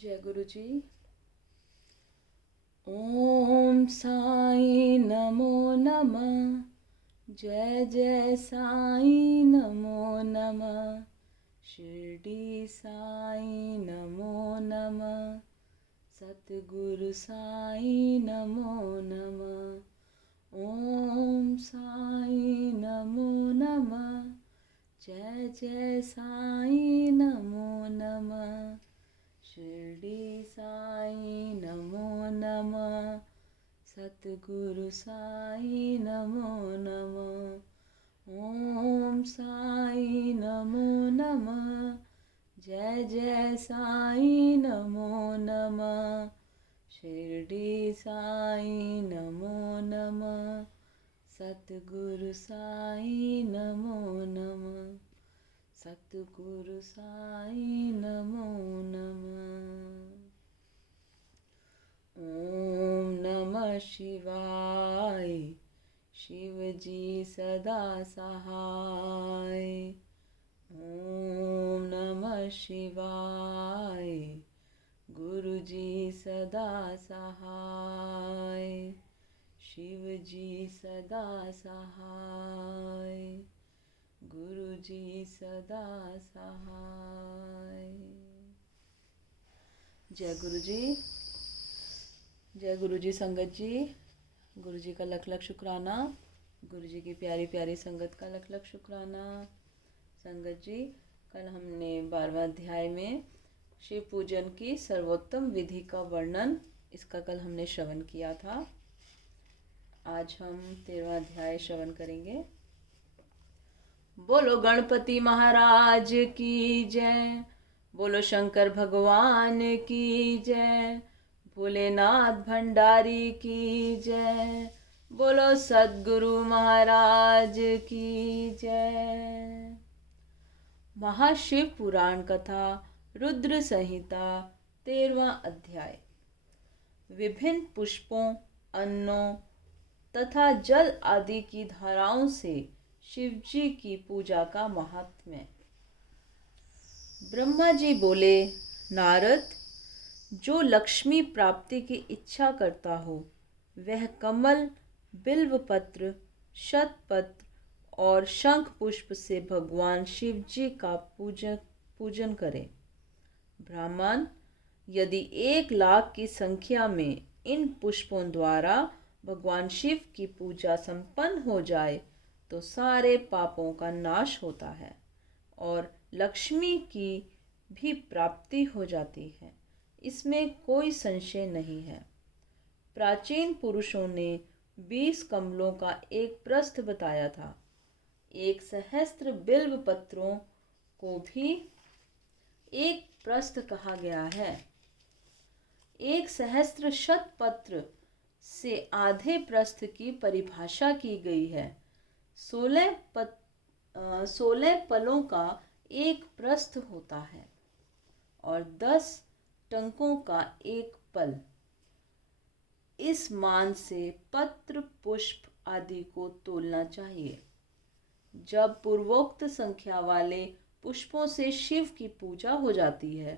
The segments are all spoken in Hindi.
जय गुरु जी। ओम साई नमो नमः। जय जय साई नमो नमः। शिरडी साई नमो नमः। सतगुरु साई नमो नमः। ओम साई नमो नमः। जय जय साई नमो नमः। शिरडी साई नमो नमः। सतगुरु साई नमो नमः। ओम साई नमो नमः। जय जय साई नमो नमः। शिरडी साई नमो नमः। सतगुरु साई नमो नमः। सतगुरु साई नमो नमः। ओम नमः शिवाय। शिव जी सदा सहाय। ओम नमः शिवाय। गुरु जी सदा सहाय। शिव जी सदा सहाय। गुरु जी सदा सहाय। जय गुरु जी। जय गुरु जी संगत जी। गुरु जी का लख लख शुक्राना। गुरु जी की प्यारी प्यारी संगत का लख लख शुक्राना। संगत जी, कल हमने 12वां अध्याय में शिव पूजन की सर्वोत्तम विधि का वर्णन, इसका कल हमने श्रवण किया था। आज हम 13वां अध्याय श्रवण करेंगे। बोलो गणपति महाराज की जय। बोलो शंकर भगवान की जय। भोलेनाथ भंडारी की जय। बोलो सद्गुरु महाराज की जय। महाशिव पुराण कथा रुद्र संहिता 13वां अध्याय। विभिन्न पुष्पों, अन्नों तथा जल आदि की धाराओं से शिवजी की पूजा का महात्म्य। ब्रह्मा जी बोले, नारद, जो लक्ष्मी प्राप्ति की इच्छा करता हो वह कमल, बिल्वपत्र, शतपत्र और शंख पुष्प से भगवान शिव जी का पूजन करे। ब्राह्मण, यदि 1,00,000 की संख्या में इन पुष्पों द्वारा भगवान शिव की पूजा संपन्न हो जाए तो सारे पापों का नाश होता है और लक्ष्मी की भी प्राप्ति हो जाती है। इसमें कोई संशय नहीं है। प्राचीन पुरुषों ने 20 कमलों का एक प्रस्थ बताया था। 1,000 बिल्व पत्रों को भी एक प्रस्थ कहा गया है। 1,000 शतपत्र से आधे प्रस्थ की परिभाषा की गई है। 16 पलों का एक प्रस्थ होता है और 10 टंकों का एक पल। इस मान से पत्र, पुष्प आदि को तोलना चाहिए। जब पूर्वोक्त संख्या वाले पुष्पों से शिव की पूजा हो जाती है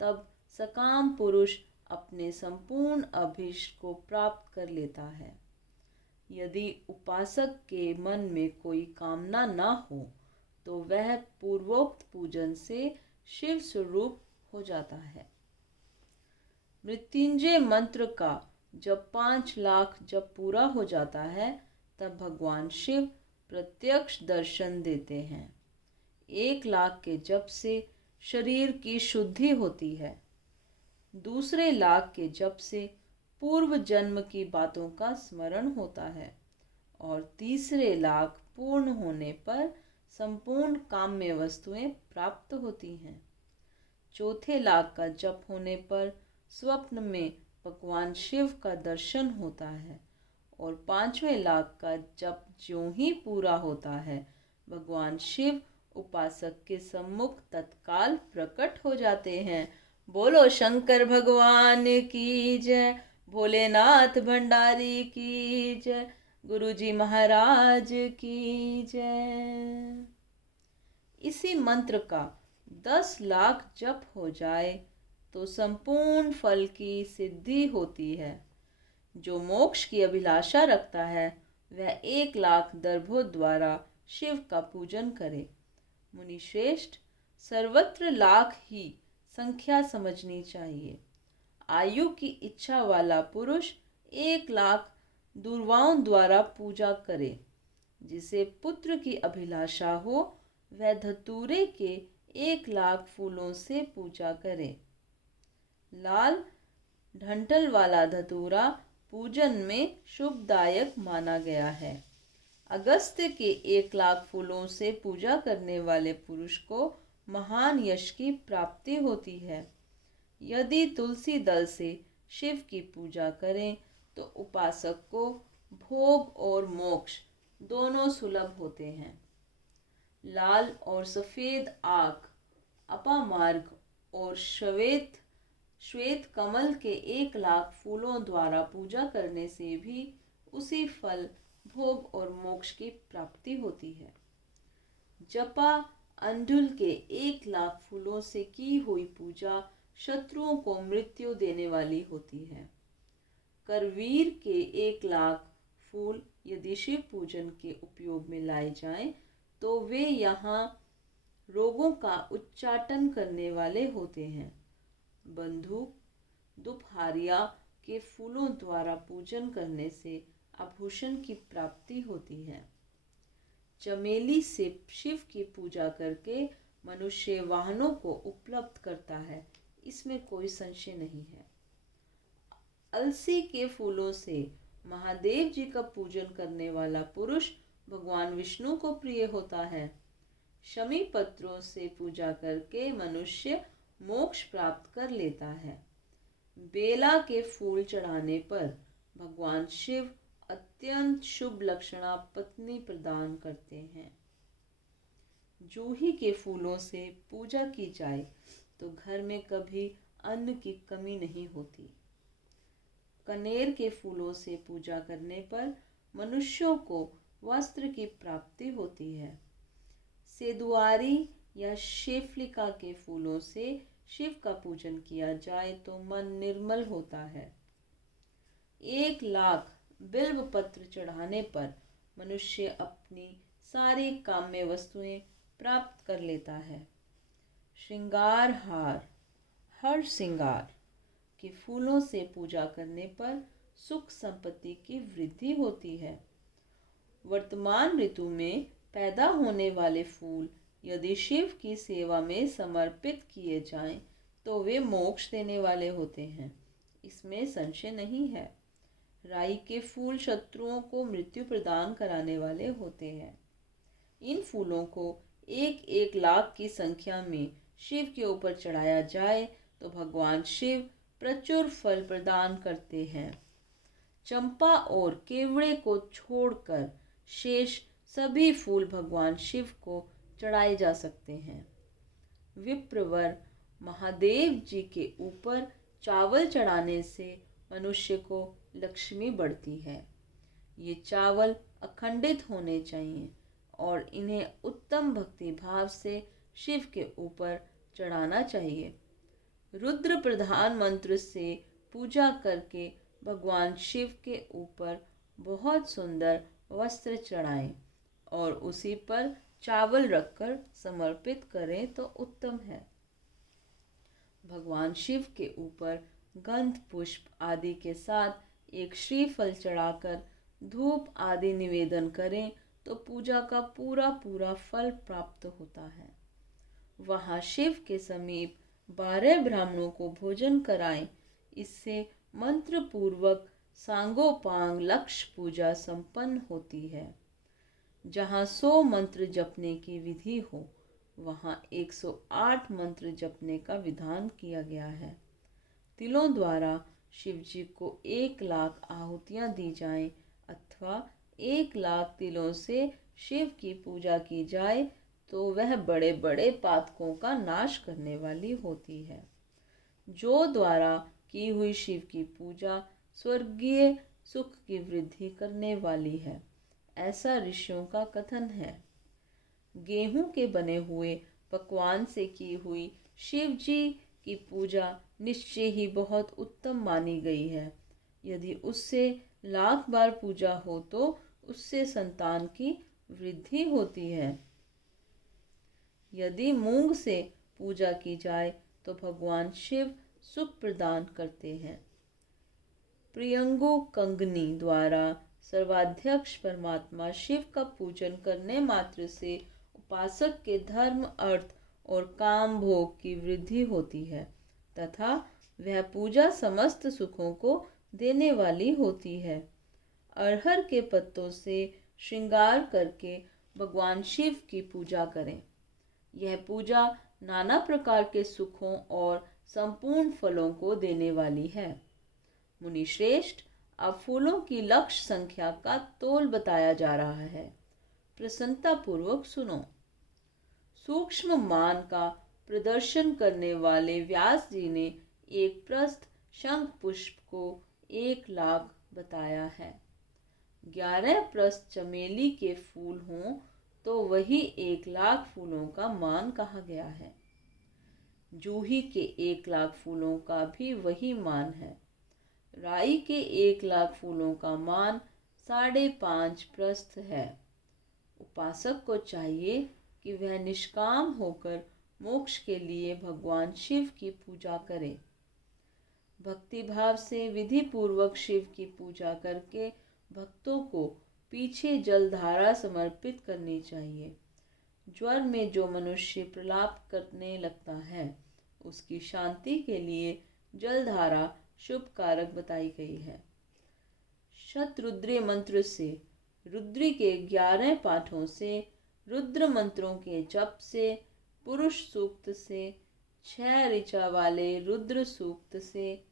तब सकाम पुरुष अपने संपूर्ण अभीष्ट को प्राप्त कर लेता है। यदि उपासक के मन में कोई कामना न हो तो वह पूर्वोक्त पूजन से शिव स्वरूप हो जाता है। मृत्युंजय मंत्र का जब 5,00,000 जब पूरा हो जाता है तब भगवान शिव प्रत्यक्ष दर्शन देते हैं। 1,00,000 के जप से शरीर की शुद्धि होती है। दूसरे 1,00,000 के जप से पूर्व जन्म की बातों का स्मरण होता है और तीसरे 1,00,000 पूर्ण होने पर संपूर्ण काम्य वस्तुएं प्राप्त होती हैं। चौथे 1,00,000 का जप होने पर स्वप्न में भगवान शिव का दर्शन होता है और 5वें 1,00,000 का जप ज्यों ही पूरा होता है भगवान शिव उपासक के सम्मुख तत्काल प्रकट हो जाते हैं। बोलो शंकर भगवान की जय। भोलेनाथ भंडारी की जय। गुरु जी महाराज की जय। इसी मंत्र का 10,00,000 जप हो जाए तो संपूर्ण फल की सिद्धि होती है। जो मोक्ष की अभिलाषा रखता है वह 1,00,000 दर्भों द्वारा शिव का पूजन करे। मुनिश्रेष्ठ, सर्वत्र लाख ही संख्या समझनी चाहिए। आयु की इच्छा वाला पुरुष 1,00,000 दूर्वाओं द्वारा पूजा करे। जिसे पुत्र की अभिलाषा हो वह धतूरे के 1,00,000 फूलों से पूजा करे। लाल ढंटल वाला धतूरा पूजन में शुभदायक माना गया है। अगस्त्य के 1,00,000 फूलों से पूजा करने वाले पुरुष को महान यश की प्राप्ति होती है। यदि तुलसी दल से शिव की पूजा करें तो उपासक को भोग और मोक्ष दोनों सुलभ होते हैं। लाल और सफ़ेद आक, अपामार्ग और श्वेत कमल के 1,00,000 फूलों द्वारा पूजा करने से भी उसी फल, भोग और मोक्ष की प्राप्ति होती है। जपा अंडुल के 1,00,000 फूलों से की हुई पूजा शत्रुओं को मृत्यु देने वाली होती है। करवीर के 1,00,000 फूल यदि शिव पूजन के उपयोग में लाए जाएं तो वे यहाँ रोगों का उच्चाटन करने वाले होते हैं। बंदूक, दुपहारिया के फूलों द्वारा पूजन करने से आभूषण की प्राप्ति होती है। चमेली से शिव की पूजा करके मनुष्य वाहनों को उपलब्ध करता है, इसमें कोई संशय नहीं है। अलसी के फूलों से महादेव जी का पूजन करने वाला पुरुष भगवान विष्णु को प्रिय होता है। शमी पत्रों से पूजा करके मनुष्य मोक्ष प्राप्त कर लेता है। बेला के फूल चढ़ाने पर भगवान शिव अत्यंत शुभ लक्षणा पत्नी प्रदान करते हैं। जूही के फूलों से पूजा की जाए तो घर में कभी अन्न की कमी नहीं होती। कनेर के फूलों से पूजा करने पर मनुष्यों को वस्त्र की प्राप्ति होती है। सेदुआरी या शेफलिका के फूलों से शिव का पूजन किया जाए तो मन निर्मल होता है। 1,00,000 बिल्व पत्र चढ़ाने पर मनुष्य अपनी सारी काम्य वस्तुएं प्राप्त कर लेता है। श्रृंगार हार, हर श्रृंगार के फूलों से पूजा करने पर सुख संपत्ति की वृद्धि होती है। वर्तमान ऋतु में पैदा होने वाले फूल यदि शिव की सेवा में समर्पित किए जाएं तो वे मोक्ष देने वाले होते हैं, इसमें संशय नहीं है। राई के फूल शत्रुओं को मृत्यु प्रदान कराने वाले होते हैं। इन फूलों को 1,00,000 की संख्या में शिव के ऊपर चढ़ाया जाए तो भगवान शिव प्रचुर फल प्रदान करते हैं। चंपा और केवड़े को छोड़कर शेष सभी फूल भगवान शिव को चढ़ाए जा सकते हैं। विप्रवर महादेव जी के ऊपर चावल चढ़ाने से मनुष्य को लक्ष्मी बढ़ती है। ये चावल अखंडित होने चाहिए और इन्हें उत्तम भक्ति भाव से शिव के ऊपर चढ़ाना चाहिए। रुद्र प्रधान मंत्र से पूजा करके भगवान शिव के ऊपर बहुत सुंदर वस्त्र चढ़ाएं और उसी पर चावल रखकर समर्पित करें तो उत्तम है। भगवान शिव के ऊपर गंध पुष्प आदि के साथ एक श्रीफल चढ़ाकर धूप आदि निवेदन करें तो पूजा का पूरा पूरा फल प्राप्त होता है। वहाँ शिव के समीप 12 ब्राह्मणों को भोजन कराएं, इससे मंत्र पूर्वक सांगोपांग लक्ष्य पूजा संपन्न होती है। जहाँ 100 मंत्र जपने की विधि हो वहाँ 108 मंत्र जपने का विधान किया गया है। तिलों द्वारा शिव जी को 1,00,000 आहुतियाँ दी जाएं अथवा 1,00,000 तिलों से शिव की पूजा की जाए तो वह बड़े बड़े पातकों का नाश करने वाली होती है। जो द्वारा की हुई शिव की पूजा स्वर्गीय सुख की वृद्धि करने वाली है, ऐसा ऋषियों का कथन है। गेहूं के बने हुए पकवान से की हुई शिव जी की पूजा निश्चय ही बहुत उत्तम मानी गई है। यदि उससे 1,00,000 बार पूजा हो तो उससे संतान की वृद्धि होती है। यदि मूंग से पूजा की जाए तो भगवान शिव सुख प्रदान करते हैं। प्रियंगु कंगनी द्वारा सर्वाध्यक्ष परमात्मा शिव का पूजन करने मात्र से उपासक के धर्म, अर्थ और काम भोग की वृद्धि होती है तथा वह पूजा समस्त सुखों को देने वाली होती है। अरहर के पत्तों से श्रृंगार करके भगवान शिव की पूजा करें। यह पूजा नाना प्रकार के सुखों और संपूर्ण फलों को देने वाली है। मुनि श्रेष्ठ, अब फूलों की लक्ष्य संख्या का तोल बताया जा रहा है। प्रसन्नता पूर्वक सुनो। सूक्ष्म मान का प्रदर्शन करने वाले व्यास जी ने एक प्रस्थ शंख पुष्प को 1,00,000 बताया है। 11 प्रस्थ चमेली के फूल हों तो वही 1,00,000 फूलों का मान कहा गया है। जूही के 1,00,000 फूलों का भी वही मान है। राई के 1,00,000 फूलों का मान 5.5 प्रस्थ है। उपासक को चाहिए कि वह निष्काम होकर मोक्ष के लिए भगवान शिव की पूजा करे। भक्ति भाव से विधि पूर्वक शिव की पूजा करके भक्तों को पीछे जलधारा समर्पित करनी चाहिए। ज्वर में जो मनुष्य प्रलाप करने लगता है उसकी शांति के लिए जलधारा शुभ कारक बताई गई है। शतरुद्री मंत्र से, रुद्री के 11 पाठों से, रुद्र मंत्रों के जप से, पुरुष सूक्त से, 6 ऋचा वाले रुद्र सूक्त से,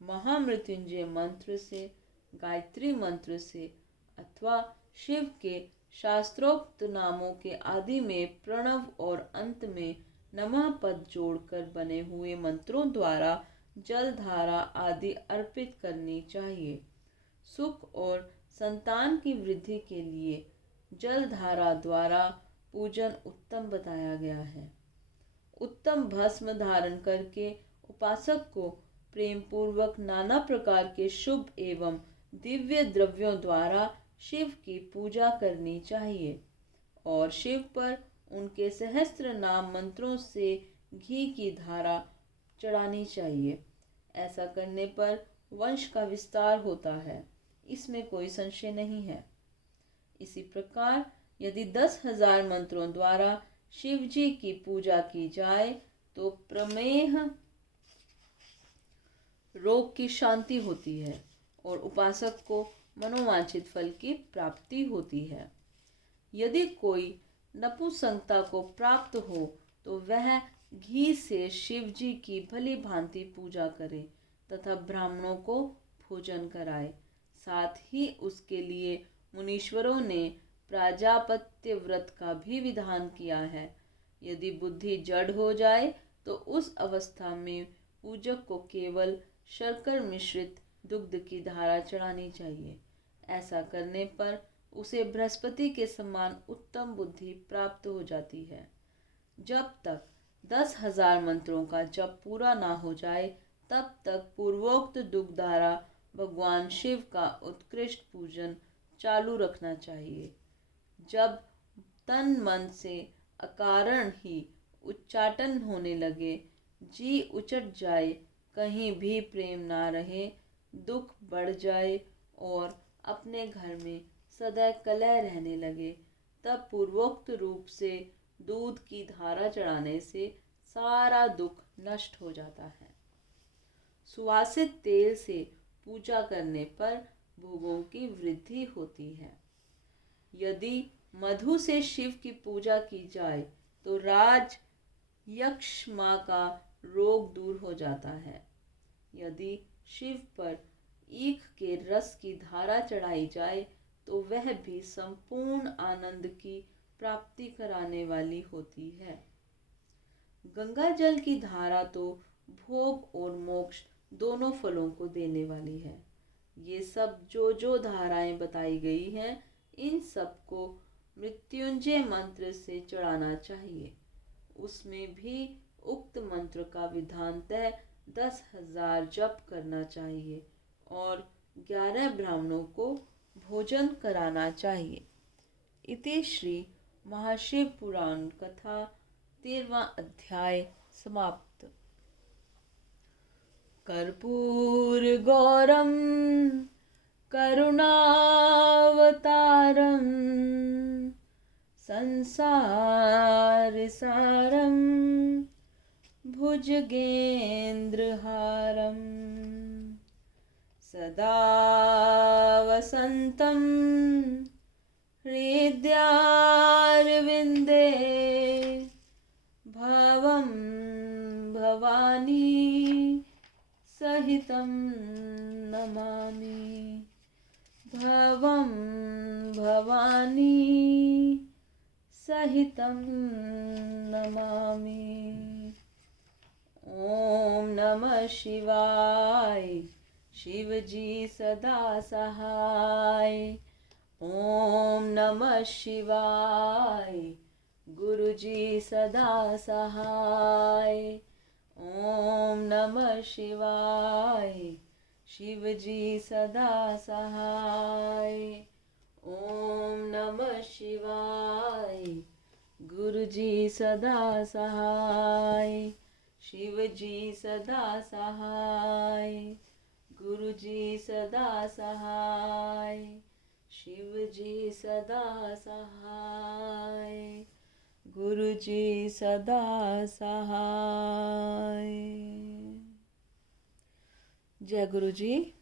महामृत्युंजय मंत्र से, गायत्री मंत्र से अथवा शिव के शास्त्रोक्त नामों के आदि में प्रणव और अंत में नमः पद जोड़कर बने हुए मंत्रों द्वारा जलधारा आदि अर्पित करनी चाहिए। सुख और संतान की वृद्धि के लिए जलधारा द्वारा पूजन उत्तम बताया गया है। उत्तम भस्म धारण करके उपासक को प्रेम पूर्वक नाना प्रकार के शुभ एवं दिव्य द्रव्यों द्वारा शिव की पूजा करनी चाहिए और शिव पर उनके सहस्त्र नाम मंत्रों से घी की धारा चढ़ानी चाहिए। ऐसा करने पर वंश का विस्तार होता है, इसमें कोई संशय नहीं है। इसी प्रकार यदि 10,000 मंत्रों द्वारा शिव जी की पूजा की जाए तो प्रमेह रोग की शांति होती है और उपासक को मनोवांछित फल की प्राप्ति होती है। यदि कोई नपुंसकता को प्राप्त हो तो वह घी से शिव जी की भली भांति पूजा करे तथा ब्राह्मणों को भोजन कराए। साथ ही उसके लिए मुनीश्वरों ने प्राजापत्य व्रत का भी विधान किया है। यदि बुद्धि जड़ हो जाए तो उस अवस्था में पूजक को केवल शर्कर मिश्रित दुग्ध की धारा चढ़ानी चाहिए। ऐसा करने पर उसे बृहस्पति के समान उत्तम बुद्धि प्राप्त हो जाती है। जब तक 10,000 मंत्रों का जप पूरा ना हो जाए तब तक पूर्वोक्त दुग्धारा भगवान शिव का उत्कृष्ट पूजन चालू रखना चाहिए। जब तन मन से अकारण ही उच्चाटन होने लगे, जी उचट जाए, कहीं भी प्रेम ना रहे, दुख बढ़ जाए और अपने घर में सदा कलह रहने लगे, तब पूर्वोक्त रूप से दूध की धारा चढ़ाने से सारा दुख नष्ट हो जाता है। सुवासित तेल से पूजा करने पर भोगों की वृद्धि होती है। यदि मधु से शिव की पूजा की जाए तो राज यक्ष्मा का रोग दूर हो जाता है। यदि शिव पर ईख के रस की धारा चढ़ाई जाए तो वह भी संपूर्ण आनंद की प्राप्ति कराने वाली होती है। गंगा जल की धारा तो भोग और मोक्ष दोनों फलों को देने वाली है। ये सब जो धाराएं बताई गई हैं, इन सब को मृत्युंजय मंत्र से चढ़ाना चाहिए। उसमें भी उक्त मंत्र का विधानतः 10,000 जप करना चाहिए और 11 ब्राह्मणों को भोजन कराना चाहिए। इति श्री महाशिव पुराण कथा 13वां अध्याय समाप्त। कर्पूर गौरम करुणावतारम संसार सारम भुजगेन्द्रहारम सदा वसन्तं हृदयारविन्दे भवं भवानी सहितं नमामि। भवं भवानी सहितं नमामि। ओम नमः शिवाय। शिवजी सदा सहाय। ओम नमः शिवाय। गुरुजी सदा सहाय। ओम नमः शिवाय। शिवजी सदा सहाय। ओम नमः शिवाय। गुरुजी सदा सहाय। शिवजी सदा सहाय। गुरुजी सदा सहाय। शिवजी सदा सहाय। गुरुजी सदा सहाय। जय गुरुजी।